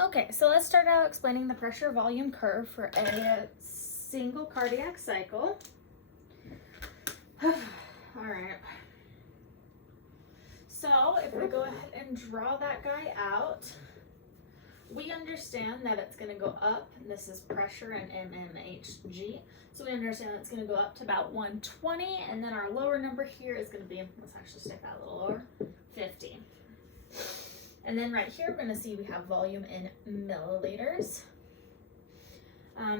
Okay, so let's start out explaining the pressure volume curve for a single cardiac cycle. All right. So if we go ahead and draw that guy out, we understand that it's going to go up, and this is pressure in mmHg. So we understand it's going to go up to about 120, and then our lower number here is going to be, let's actually stick that a little lower, 50. And then right here, we're going to see we have volume in milliliters.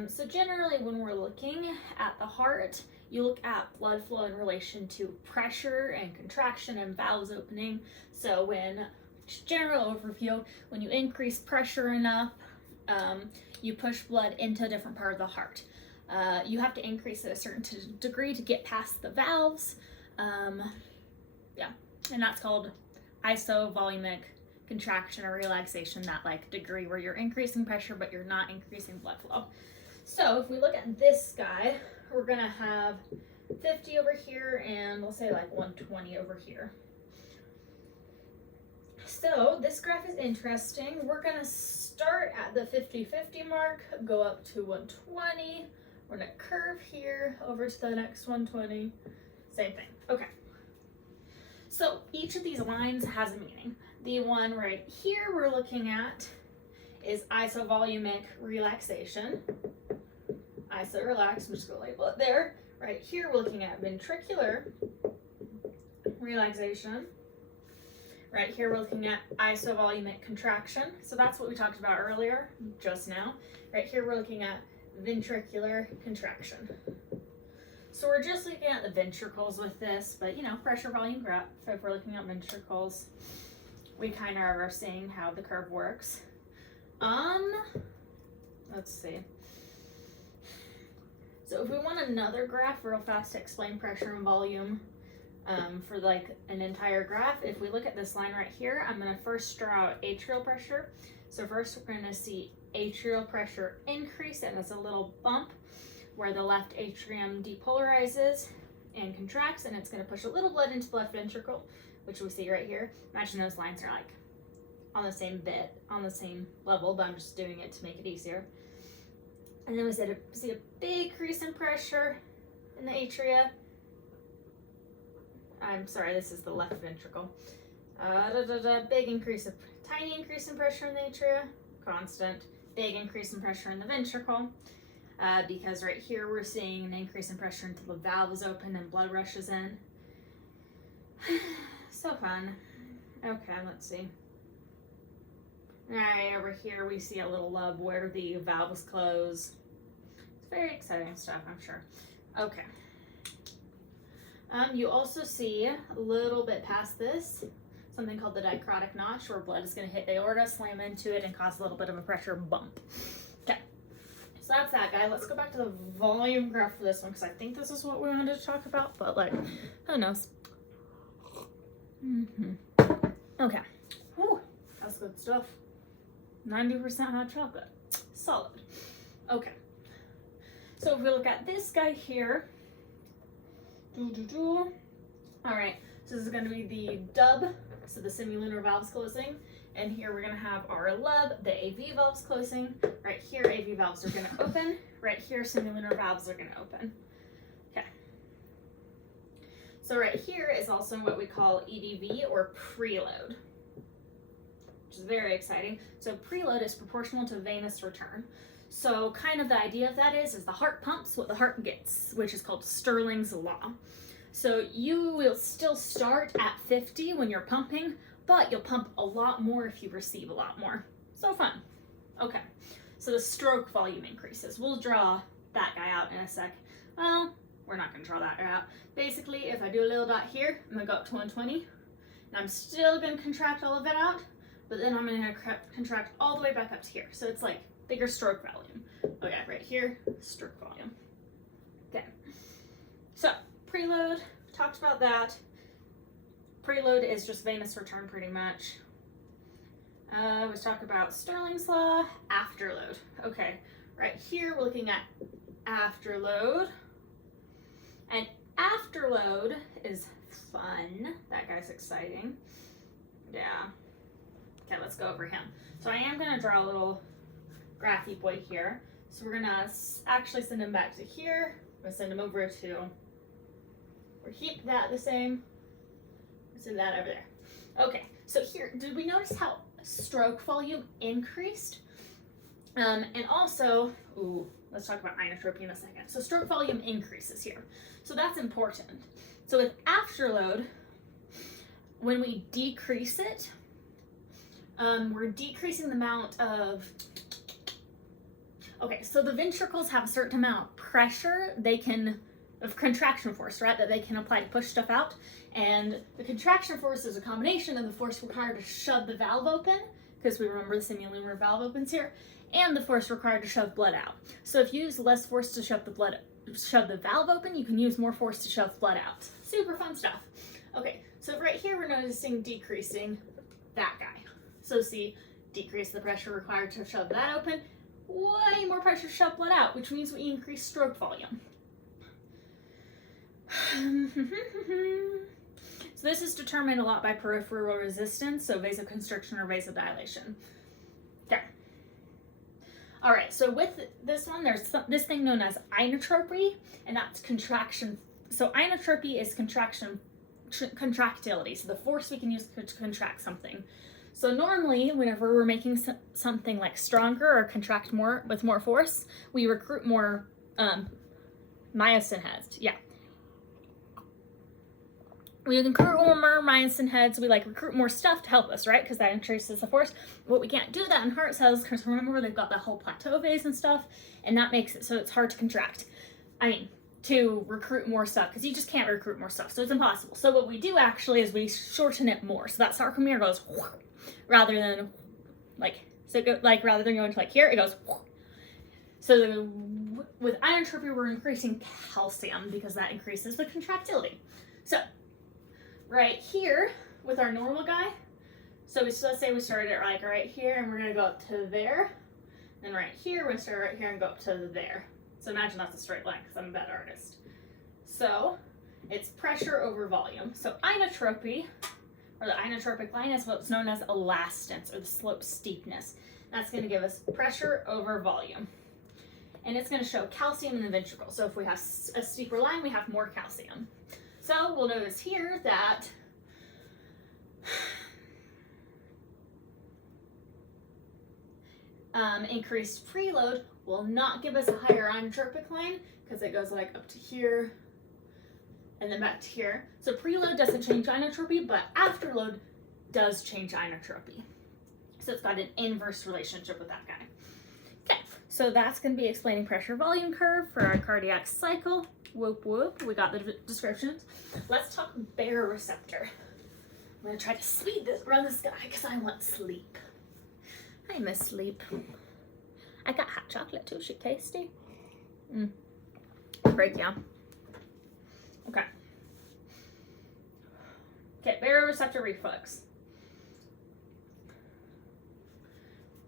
So generally when we're looking at the heart, you look at blood flow in relation to pressure and contraction and valves opening. So when, general overview, when you increase pressure enough, you push blood into a different part of the heart. You have to increase it a certain degree to get past the valves. Yeah, and that's called isovolumic contraction or relaxation, that like degree where you're increasing pressure but you're not increasing blood flow. So if we look at this guy, we're gonna have 50 over here and we'll say like 120 over here. So this graph is interesting. We're gonna start at the 50-50 mark, go up to 120. We're gonna curve here over to the next 120. Same thing. Okay. So each of these lines has a meaning. The one right here we're looking at is isovolumic relaxation. Iso relax, I'm just gonna label it there. Right here we're looking at ventricular relaxation. Right here we're looking at isovolumic contraction. So that's what we talked about earlier, just now. Right here we're looking at ventricular contraction. So we're just looking at the ventricles with this, but you know, pressure volume graph, so if we're looking at ventricles, we kind of are seeing how the curve works. Let's see. So if we want another graph real fast to explain pressure and volume for like an entire graph, if we look at this line right here, I'm gonna first draw out atrial pressure. So first we're gonna see atrial pressure increase, and it's a little bump where the left atrium depolarizes and contracts, and it's gonna push a little blood into the left ventricle, which we see right here. Imagine those lines are like on the same bit, on the same level, but I'm just doing it to make it easier. And then we see a big increase in pressure in the atria. I'm sorry, this is the left ventricle. Big increase, tiny increase in pressure in the atria, constant. Big increase in pressure in the ventricle, because right here we're seeing an increase in pressure until the valve is open and blood rushes in. So fun. Okay, let's see. All right, over here we see a little lub where the valves close. It's very exciting stuff, I'm sure. Okay. You also see a little bit past this, something called the dicrotic notch, where blood is going to hit aorta, slam into it, and cause a little bit of a pressure bump. Okay, so that's that guy. Let's go back to the volume graph for this one, because I think this is what we wanted to talk about, but like, who knows? Okay. Whew, that's good stuff. 90% hot chocolate. Solid. Okay. So if we look at this guy here, all right, so this is going to be the dub, so the semilunar valves closing, and here we're going to have our lub, the AV valves closing. Right here, AV valves are going to open. Right here, semilunar valves are going to open. Okay. So right here is also what we call EDV, or preload, which is very exciting. So preload is proportional to venous return. So kind of the idea of that is the heart pumps what the heart gets, which is called Stirling's law. So you will still start at 50 when you're pumping, but you'll pump a lot more if you receive a lot more. So fun. Okay, so the stroke volume increases. We'll draw that guy out in a sec. Well, we're not gonna draw that guy out. Basically, if I do a little dot here, I'm gonna go up to 120, and I'm still gonna contract all of it out, but then I'm gonna contract all the way back up to here. So it's like bigger stroke volume. Okay, right here, stroke volume. Okay, so preload, talked about that. Preload is just venous return pretty much. Let's talk about Stirling's law, afterload. Okay, right here we're looking at afterload. And afterload is fun. That guy's exciting. Yeah. Okay, let's go over him. So I am going to draw a little graphy boy here. So we're going to actually send him back to here. I'm going to send him over to, or keep that the same. Send that over there. Okay, so here, did we notice how stroke volume increased? And also, let's talk about inotropy in a second. So stroke volume increases here. So that's important. So with afterload, when we decrease it, we're decreasing the amount of, okay, so the ventricles have a certain amount of pressure of contraction force, right, that they can apply to push stuff out. And the contraction force is a combination of the force required to shove the valve open, because we remember the semilunar valve opens here, and the force required to shove blood out. So if you use less force to shove the valve open, you can use more force to shove blood out. Super fun stuff. Okay, so right here we're noticing decreasing that guy. So see, decrease the pressure required to shove that open, way more pressure to shove blood out, which means we increase stroke volume. So this is determined a lot by peripheral resistance, so vasoconstriction or vasodilation. Okay. All right, so with this one, there's this thing known as inotropy, and that's contraction. So inotropy is contractility, so the force we can use to contract something. So normally, whenever we're making something like stronger or contract more with more force, we recruit more myosin heads. Yeah. We recruit more myosin heads, we recruit more stuff to help us, right? Because that increases the force. But we can't do that in heart cells because remember they've got that whole plateau phase and stuff, and that makes it so it's hard to contract. I mean, to recruit more stuff, because you just can't recruit more stuff, so it's impossible. So what we do actually is we shorten it more. So that sarcomere goes rather than rather than going to here, it goes. So with inotropy, we're increasing calcium because that increases the contractility. So right here with our normal guy, so let's say we started it right here, and we're gonna go up to there. Then right here, we're gonna start right here and go up to there. So imagine that's a straight line because I'm a bad artist. So it's pressure over volume. So inotropy, or the inotropic line, is what's known as elastance, or the slope steepness. That's gonna give us pressure over volume. And it's gonna show calcium in the ventricle. So if we have a steeper line, we have more calcium. So we'll notice here that increased preload will not give us a higher inotropic line because it goes up to here and then back to here. So preload doesn't change inotropy, but afterload does change inotropy. So it's got an inverse relationship with that guy. Okay, so that's going to be explaining pressure volume curve for our cardiac cycle. Whoop whoop, we got the descriptions. Let's talk baroreceptor. I'm going to try to run this guy because I want sleep. I miss sleep. I got hot chocolate too, she tasty. Break yeah. Okay. Okay, baroreceptor reflex.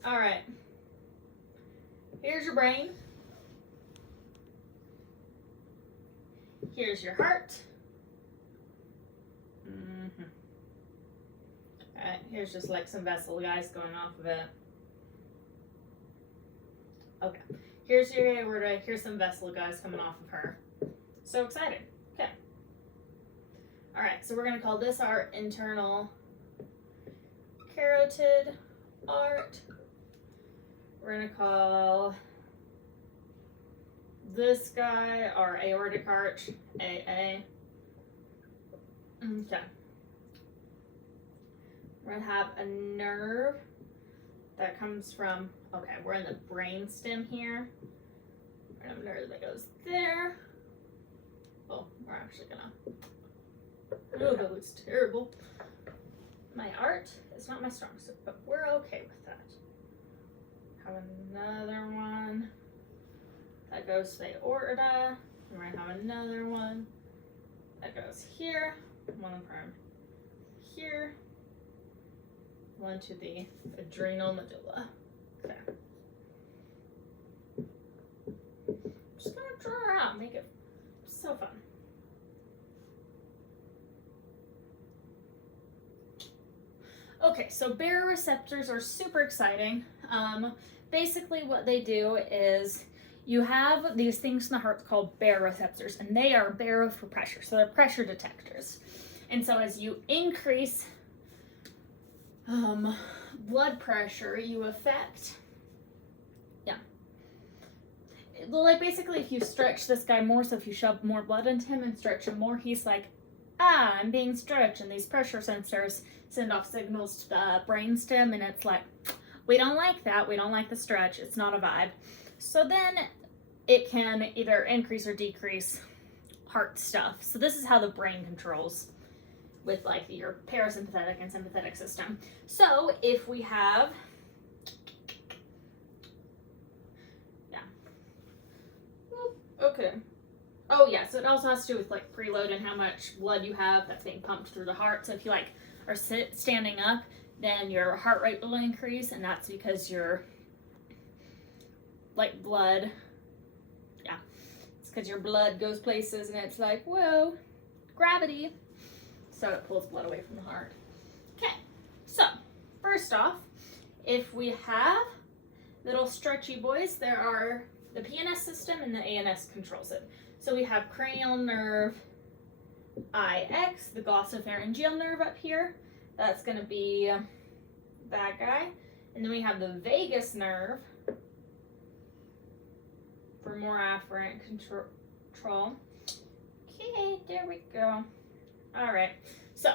All right. Here's your brain. Here's your heart. All right, here's just some vessel guys going off of it. Okay, here's your aorta. Here's some vessel guys coming off of her. So excited. Okay. All right, so we're gonna call this our internal carotid arch. We're gonna call this guy our aortic arch, AA. Okay. We're gonna have a nerve that comes from, okay, we're in the brain stem here. We're gonna have a nerve that goes there. Well, we're actually gonna, oh, that looks terrible. My art is not my strong suit, but we're okay with that. Have another one that goes to the aorta. We're gonna have another one that goes here. One from here. One to the adrenal medulla. Okay. Just gonna draw her out, make it so fun. Okay. Okay, so baroreceptors are super exciting. Basically what they do is you have these things in the heart called baroreceptors, and they are baro for pressure, so they're pressure detectors. And so as you increase blood pressure, you affect, like basically if you stretch this guy more, so if you shove more blood into him and stretch him more, he's like, I'm being stretched, and these pressure sensors send off signals to the brainstem, and it's like, we don't like that, we don't like the stretch, it's not a vibe. So then it can either increase or decrease heart stuff. So this is how the brain controls with like your parasympathetic and sympathetic system. So if we have, okay. Oh yeah, so it also has to do with like preload and how much blood you have that's being pumped through the heart. So if you like are standing up, then your heart rate will increase, and that's because your like blood, it's because your blood goes places and it's like, whoa, gravity. So it pulls blood away from the heart. Okay, so first off, if we have little stretchy boys, there are the PNS system and the ANS controls it. So we have cranial nerve IX, the glossopharyngeal nerve up here. That's going to be that guy. And then we have the vagus nerve for more afferent control. Okay, there we go. All right, so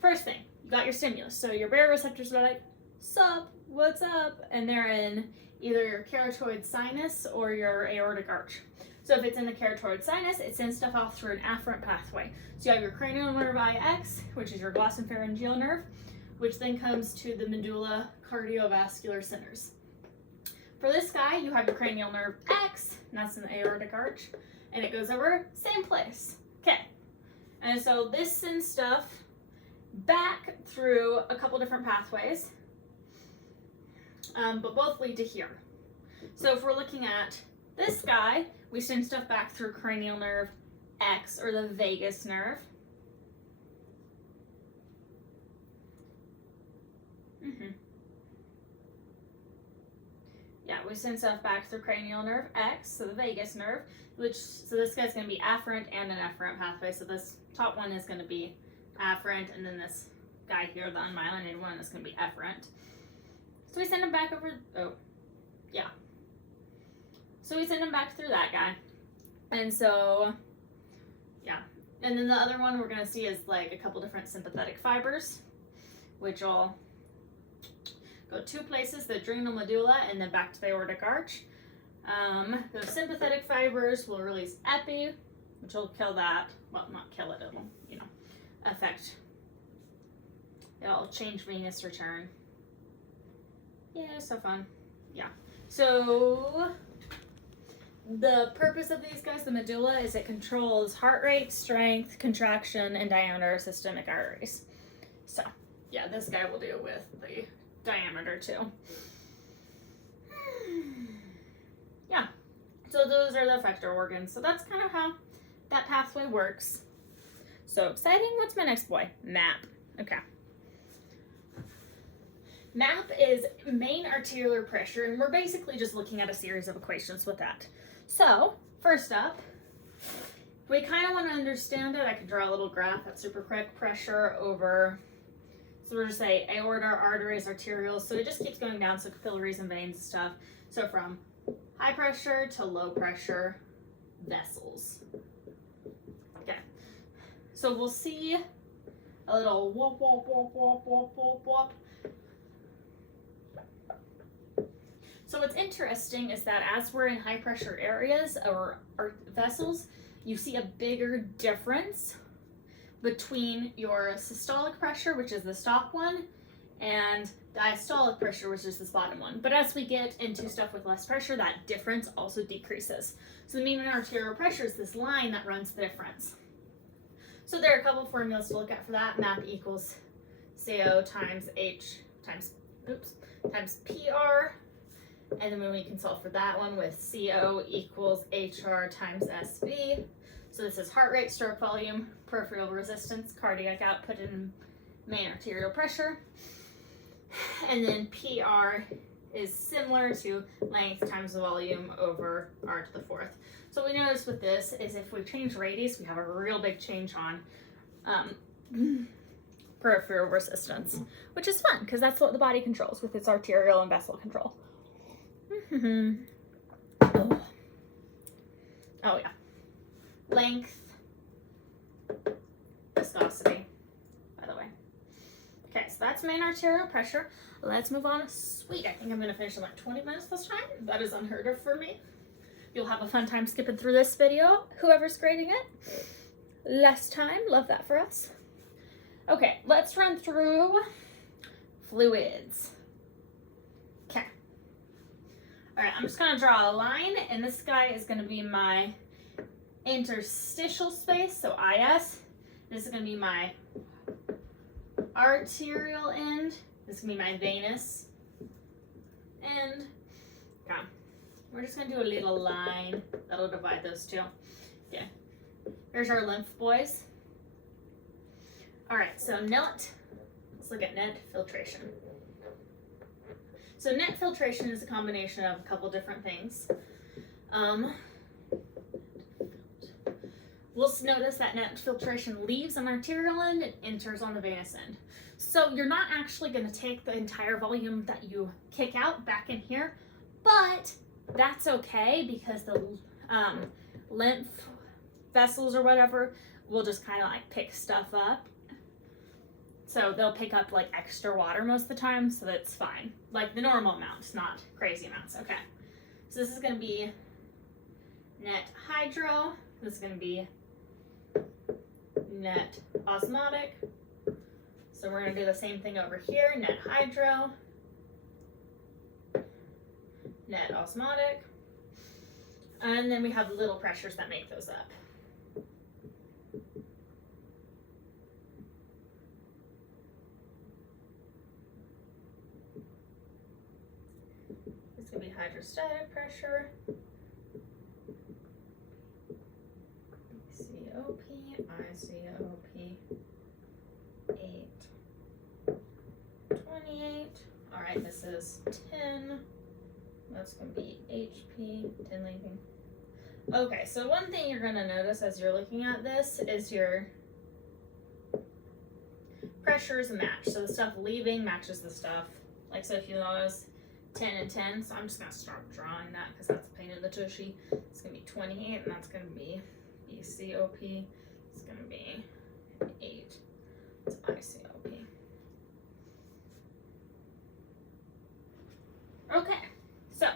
first thing, you got your stimulus. So your baroreceptors are like, sup, what's up? And they're in either your carotid sinus or your aortic arch. So if it's in the carotid sinus, it sends stuff off through an afferent pathway. So you have your cranial nerve IX, which is your glossopharyngeal nerve, which then comes to the medulla cardiovascular centers. For this guy, you have your cranial nerve X, and that's in the aortic arch, and it goes over same place. Okay, and so this sends stuff back through a couple different pathways, but both lead to here. So if we're looking at this guy, we send stuff back through cranial nerve X, or the vagus nerve. Yeah, we send stuff back through cranial nerve X, so the vagus nerve, so this guy's going to be afferent and an efferent pathway. So this top one is going to be afferent, and then this guy here, the unmyelinated one, is going to be efferent. So we send him back over, so we send him back through that guy. And so, and then the other one we're going to see is like a couple different sympathetic fibers, which will go two places, the adrenal medulla and then back to the aortic arch. Those sympathetic fibers will release epi, which will kill that. Well, not kill it, it'll, affect. It'll change venous return. Yeah, so fun. Yeah. So the purpose of these guys, the medulla, is it controls heart rate, strength, contraction, and diameter of systemic arteries. So yeah, this guy will deal with the diameter too. Yeah, so those are the effector organs. So that's kind of how that pathway works. So exciting. What's my next boy? MAP. Okay. MAP is main arterial pressure, and we're basically just looking at a series of equations with that. So first up, we kind of want to understand it. I could draw a little graph at super quick. Pressure over, so we're just say aorta, arteries, arterioles. So it just keeps going down, so capillaries and veins and stuff. So from high pressure to low pressure vessels. Okay, so we'll see a little whoop, whoop, whoop, whoop, whoop, whoop, whoop. So what's interesting is that as we're in high pressure areas or vessels, you see a bigger difference between your systolic pressure, which is the top one, and diastolic pressure, which is this bottom one. But as we get into stuff with less pressure, that difference also decreases. So the mean arterial pressure is this line that runs the difference. So there are a couple formulas to look at for that. MAP equals CO times H times PR. And then when we can solve for that one with CO equals HR times SV. So this is heart rate, stroke volume, peripheral resistance, cardiac output, and main arterial pressure. And then PR is similar to length times the volume over R to the fourth. So what we notice with this is if we change radius, we have a real big change on peripheral resistance, which is fun because that's what the body controls with its arterial and vessel control. Oh yeah. Length, viscosity, by the way. Okay, so that's main arterial pressure. Let's move on. Sweet, I think I'm gonna finish in like 20 minutes this time. That is unheard of for me. You'll have a fun time skipping through this video, whoever's grading it. Less time, love that for us. Okay, let's run through fluids. Okay. All right, I'm just gonna draw a line, and this guy is gonna be my interstitial space, so IS. This is gonna be my arterial end. This is gonna be my venous end. Okay. We're just gonna do a little line that'll divide those two. Okay. Here's our lymph boys. All right, so let's look at net filtration. So net filtration is a combination of a couple different things. We'll notice that net filtration leaves an arterial end and enters on the venous end. So you're not actually going to take the entire volume that you kick out back in here, but that's okay because the lymph vessels or whatever will just kind of like pick stuff up. So they'll pick up like extra water most of the time, so that's fine. Like the normal amounts, not crazy amounts. Okay. So this is going to be net hydro. This is going to be net osmotic. So we're going to do the same thing over here. Net hydro. Net osmotic. And then we have little pressures that make those up. This is going to be hydrostatic pressure. COP, ICOP, 8, 28. All right, this is 10. That's going to be HP, 10 leaving. Okay, so one thing you're going to notice as you're looking at this is your pressures match. So the stuff leaving matches the stuff. Like, so if you notice 10 and 10, so I'm just going to start drawing that because that's a pain in the tushy. It's going to be 28, and that's going to be BCOP. It's going to be 8. It's ICOP. Okay, so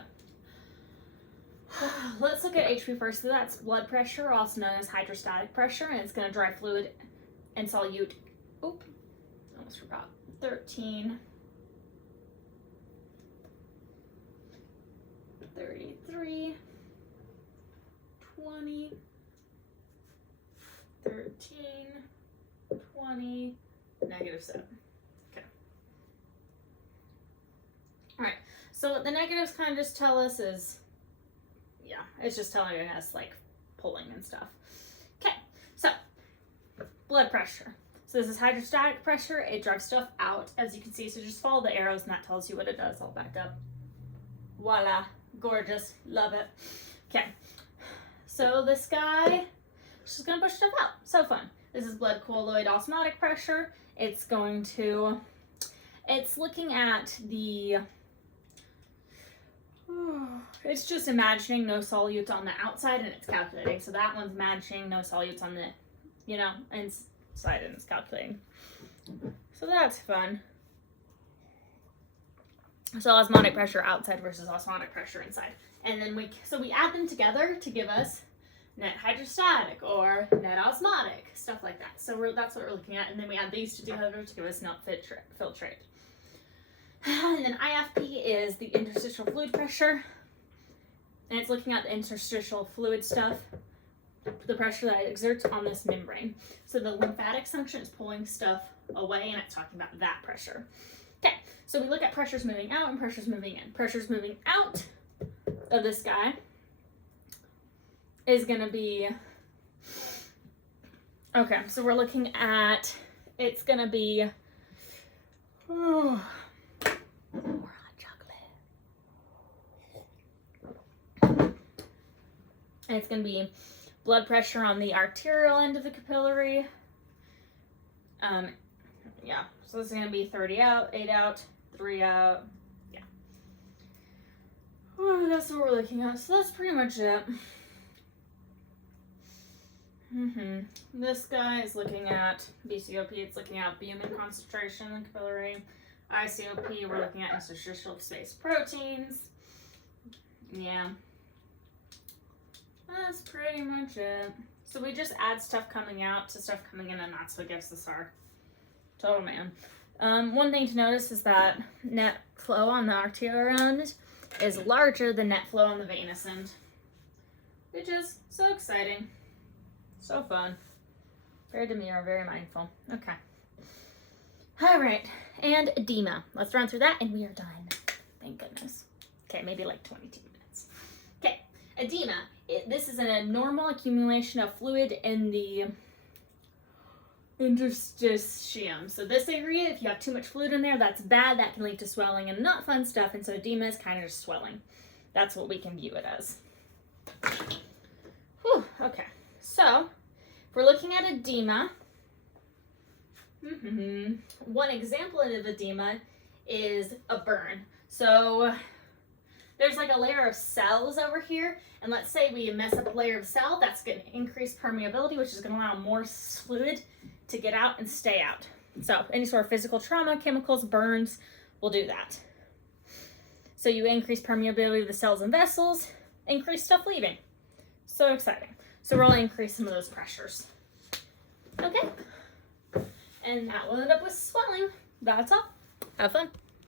let's look at HP first. So that's blood pressure, also known as hydrostatic pressure, and it's going to drive fluid and solute. Oop, almost forgot. 13, 33, 20, 13, 20, -7. Okay. All right. So what the negatives kind of just tell us is, yeah, it's just telling us like pulling and stuff. Okay. So blood pressure. So this is hydrostatic pressure. It drives stuff out, as you can see. So just follow the arrows, and that tells you what it does. I'll back up. Voila. Gorgeous. Love it. Okay. So this guy, just gonna push stuff out. So fun. This is blood colloid osmotic pressure. It's looking at the, it's just imagining no solutes on the outside, and it's calculating. So that one's imagining no solutes on the, inside, and it's calculating. So that's fun. So osmotic pressure outside versus osmotic pressure inside. And then we add them together to give us net hydrostatic or net osmotic, stuff like that. So that's what we're looking at. And then we add these two together to give us net filtrate. And then IFP is the interstitial fluid pressure. And it's looking at the interstitial fluid stuff, the pressure that it exerts on this membrane. So the lymphatic function is pulling stuff away, and it's talking about that pressure. Okay, so we look at pressures moving out and pressures moving in. Pressures moving out of this guy is going to be, okay, so we're looking at, it's going to be More hot chocolate. And it's going to be blood pressure on the arterial end of the capillary. Yeah, so this is going to be 30 out, 8 out, 3 out. Yeah. Ooh, that's what we're looking at. So that's pretty much it. This guy is looking at BCOP. It's looking at albumin concentration in the capillary. ICOP, we're looking at interstitial space proteins. Yeah. That's pretty much it. So we just add stuff coming out to stuff coming in, and that's what gives us our total man. One thing to notice is that net flow on the arterial end is larger than net flow on the venous end, which is so exciting. So fun. Very demure, very mindful. Okay. All right. And edema. Let's run through that and we are done. Thank goodness. Okay, maybe like 22 minutes. Okay. Edema. This is an abnormal accumulation of fluid in the interstitium. So this area, if you have too much fluid in there, that's bad. That can lead to swelling and not fun stuff. And so edema is kind of just swelling. That's what we can view it as. Whew. Okay. So, if we're looking at edema, one example of edema is a burn. So, there's like a layer of cells over here, and let's say we mess up a layer of cell, that's going to increase permeability, which is going to allow more fluid to get out and stay out. So, any sort of physical trauma, chemicals, burns will do that. So, you increase permeability of the cells and vessels, increase stuff leaving. So exciting. So we'll increase some of those pressures. Okay. And that will end up with swelling. That's all. Have fun.